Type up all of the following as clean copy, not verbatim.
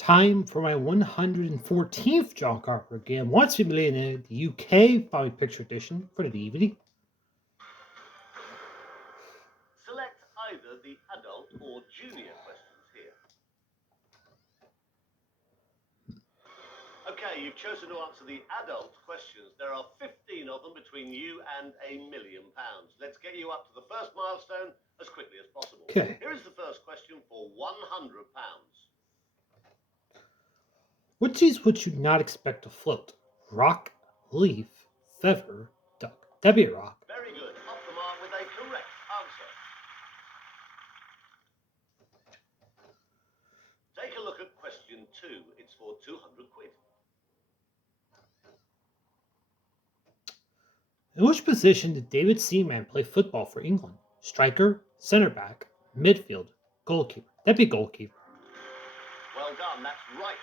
Time for my 114th John Carpenter game. Wants to be Millionaire, the UK Family Picture Edition for the DVD. Select either the adult or junior questions here. Okay, you've chosen to answer the adult questions. There are 15 of them between you and £1,000,000. Let's get you up to the first milestone as quickly as possible. Okay. Here is the first question for £100. Which is would you not expect to float? Rock, leaf, feather, duck. That'd be a rock. Very good. Off the mark with a correct answer. Take a look at question 2. It's for 200 quid. In which position did David Seaman play football for England? Striker, centre back, midfield, goalkeeper. That'd be goalkeeper. Well done, that's right.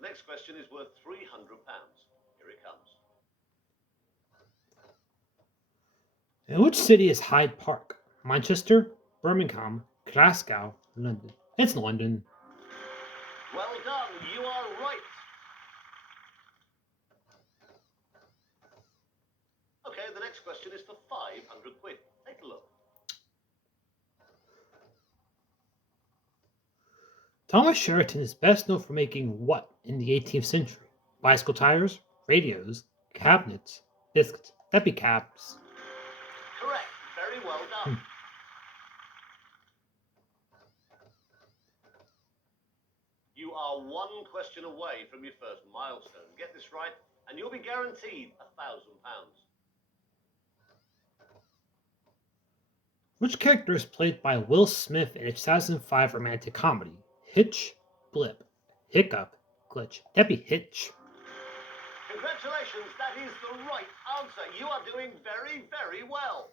The next question is worth £300. Here it comes. In which city is Hyde Park? Manchester, Birmingham, Glasgow, London. It's London. Well done, you are right. Okay, the next question is for 500 quid. Take a look. Thomas Sheraton is best known for making what in the 18th century? Bicycle tires, radios, cabinets, biscuits. That'd be cabs. Correct, very well done. You are one question away from your first milestone. Get this right, and you'll be guaranteed £1,000. Which character is played by Will Smith in a 2005 romantic comedy? Hitch, Blip, Hiccup, Glitch. That'd be Hitch. Congratulations, that is the right answer. You are doing very, very well.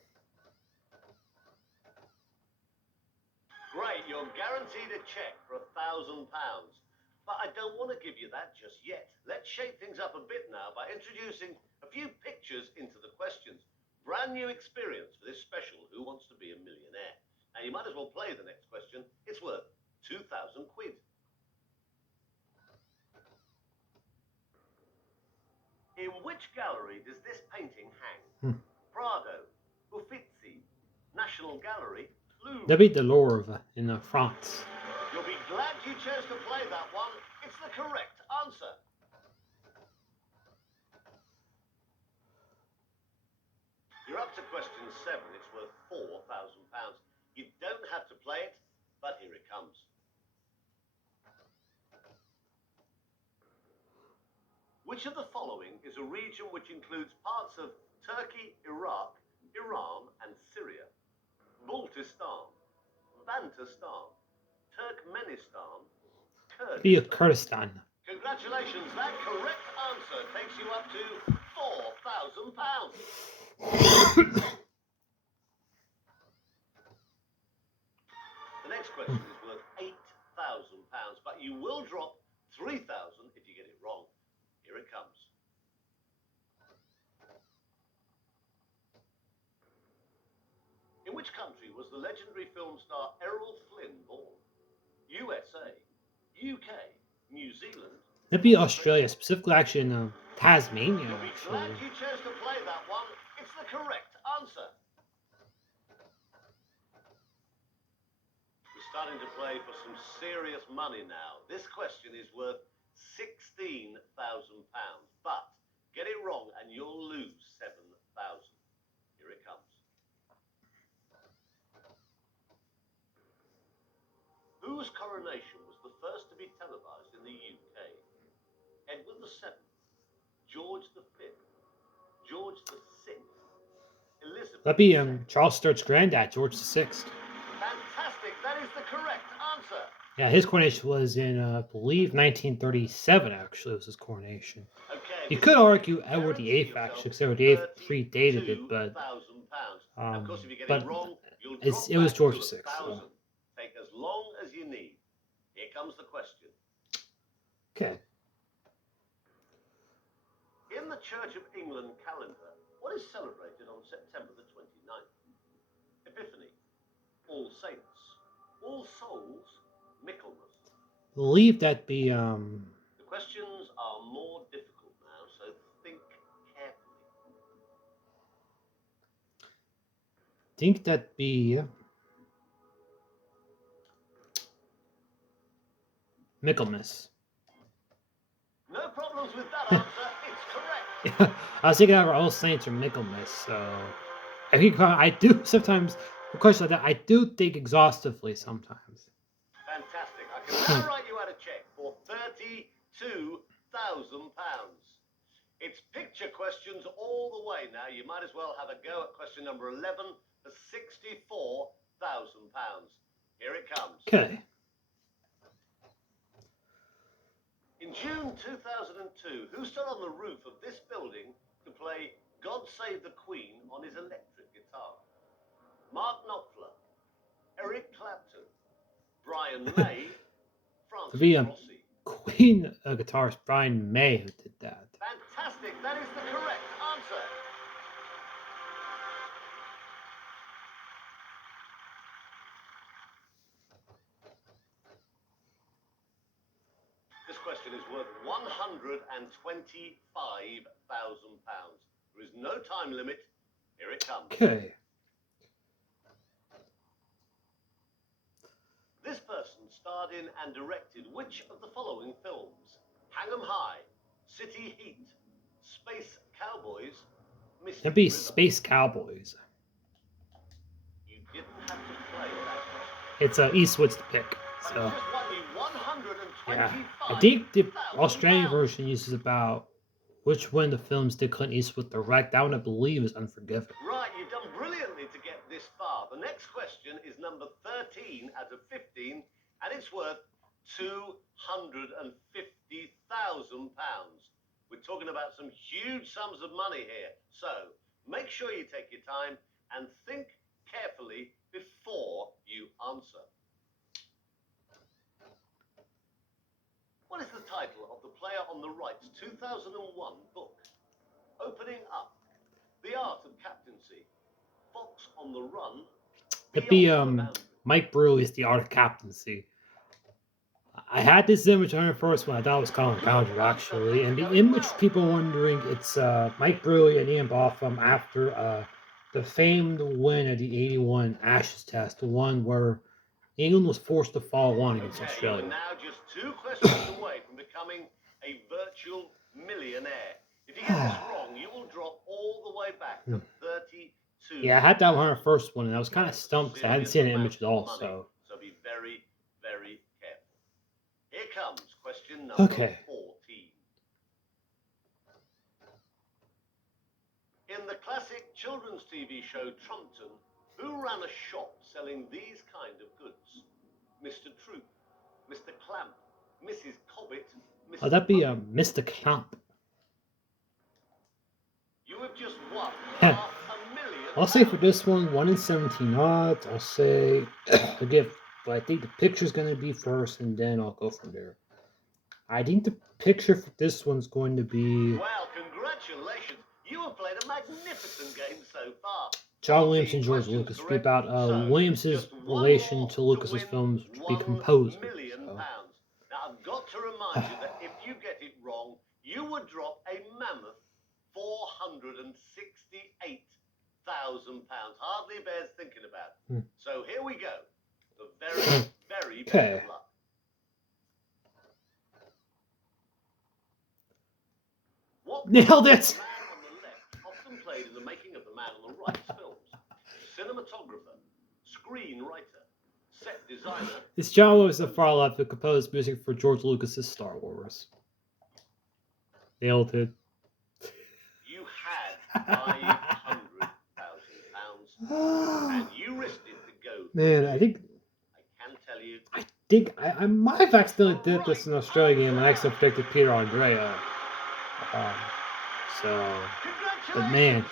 Great, you're guaranteed a cheque for £1,000. But I don't want to give you that just yet. Let's shake things up a bit now by introducing a few pictures into the questions. Brand new experience for this special Who Wants to Be a Millionaire? Now you might as well play the next question. It's worth 2,000 quid. In which gallery does this painting hang? Prado, Uffizi, National Gallery, Louvre. That'd be the Louvre in France. You'll be glad you chose to play that one. It's the correct answer. You're up to question 7. It's worth £4,000. You don't have to play it, but here it comes. Which of the following is a region which includes parts of Turkey, Iraq, Iran, and Syria? Baltistan, Bantustan, Turkmenistan, Be a Kurdistan. Kurdistan. Congratulations, that correct answer takes you up to £4,000. The next question is worth £8,000, but you will drop £3,000 if you get it wrong. Here it comes. In which country was the legendary film star Errol Flynn born? USA, UK, New Zealand. That'd be Australia, specifically actually in Tasmania. You'll be glad you chose to play that one. It's the correct answer. We're starting to play for some serious money now. This question is worth £16,000, but get it wrong and you'll lose £7,000. Here it comes. Whose coronation was the first to be televised in the UK? Edward VII, George V, George VI, Elizabeth. That'd be Charles Sturt's granddad, George VI. Fantastic, that is the correct answer. Yeah, his coronation was in, I believe, 1937, actually, was his coronation. Okay, You could argue Edward VIII, actually, because Edward VIII predated it, but of course, if you get but it wrong, you'll it was drop George back to VI. 1,000. Take as long as you need. Here comes the question. Okay. In the Church of England calendar, what is celebrated on September the 29th? Epiphany, All Saints, All Souls, Michaelmas. Believe that be The questions are more difficult now, so think carefully. think that be Michaelmas. No problems with that answer. It's correct. I was thinking of All Saints or Michaelmas, so I do sometimes a question like that I do think exhaustively sometimes. Fantastic. I can now write you out a check for £32,000. It's picture questions all the way now. You might as well have a go at question number 11 for £64,000. Here it comes. Okay. In June 2002, who stood on the roof of this building to play God Save the Queen on his electric guitar? Mark Knopfler, Eric Clapton, Brian May, To be Francis Rossi. Queen guitarist Brian May who did that. Fantastic, that is the correct answer. This question is worth £125,000. There is no time limit. Here it comes. Okay. This person starred in and directed which of the following films? Hang 'em High, City Heat, Space Cowboys, Mystic It'd be River. Space Cowboys. You didn't have to play that question. It's Eastwood's to pick. But So it's just won you yeah, I £125,000. think the Australian version uses about which one of the films did Clint Eastwood direct. That one I believe is Unforgiven. Right, you've done brilliantly to get this far. The next question is number 13 out of 15, and it's worth £250,000. We're talking about some huge sums of money here. So make sure you take your time and think carefully before you answer. What is the title of the Player on the Right's 2001 book? Opening Up, The Art of Captaincy, Fox on the Run. It'd be Beyond the Boundary. Mike Brewer's The Art of Captaincy. I had this image on the first one. I thought it was Colin Cowger actually, and the image people wondering it's Mike Brewer and Ian Botham after the famed win of the '81 Ashes Test, the one where England was forced to fall on against Okay, Australia. you're now just 2 questions away from becoming a virtual millionaire. If you get this wrong, you will drop all the way back to 32. Yeah, I had that one on the first one, and I was kind of stumped because I hadn't seen an image at all. So be very, very careful. Here comes question number 14. In the classic children's TV show Trumpton, who ran a shop selling these kind of goods? Mr. Troop, Mr. Clamp, Mrs. Cobbett, Mr. that'd be Puppet. Mr. Clamp. You have just won £500,000. I'll say for this one, 1 in 17 odds. I'll say I think the picture's going to be first, and then I'll go from there. I think the picture for this one's going to be Well, congratulations. You have played a magnificent game so far. John Williams and 14 George questions Lucas. It'd be correct. about So, Williams's just one relation more to Lucas's win films, which would be £1 composed. million. So. Now, I've got to remind you that if you get it wrong, you would drop a mammoth £468,000. Hardly bears thinking about. So here we go. The very, very best of luck. What Nailed it! The man on the left often played in the making of the man on the right's films. Cinematographer, screenwriter, set designer. It's John Williams on the far left who composed music for George Lucas's Star Wars. Nailed it. You had £500,000 and you risked it to go. Man, I can tell you. I think I might have accidentally did this in Australia game and I accidentally predicted Peter Andrea. But man,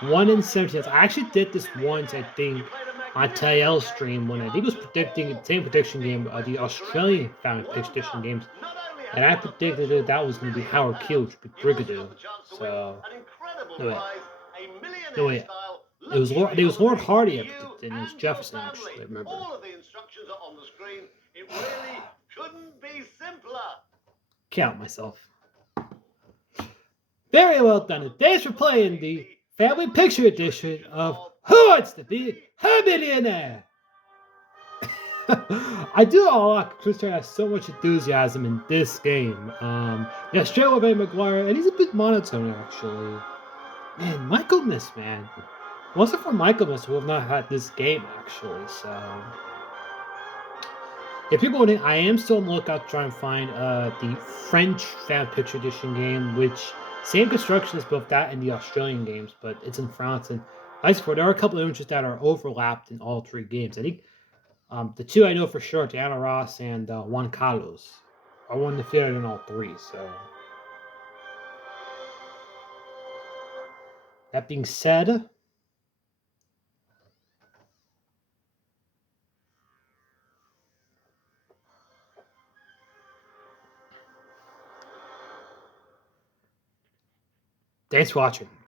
1 in 17. I actually did this once, I think, on TL stream when I think it was predicting the same prediction game, the Australian Founded Prediction games, and I predicted that was going to be Howard Keel, which would be Brigadoo. So, no way. It was Lord Hardy I predicted, and it was Jefferson actually. I remember. All of the instructions are on the screen. It really couldn't be simpler. Count myself. Very well done. Thanks for playing the Family Picture Edition of Who Wants to Be a Millionaire? I do a lot. Christian has so much enthusiasm in this game. Yeah, straight with Ray McGuire, and he's a bit monotone actually. Man, my goodness, man. Wasn't for Michaelmas, we have not had this game actually. So, if people wondering, I am still on the lookout to try and find the French Fan Picture Edition game, which same construction as both that and the Australian games, but it's in France. And like I said, there are a couple of images that are overlapped in all three games. I think the two I know for sure, Diana Ross and Juan Carlos, are one that fit in all three. So, that being said, thanks for watching.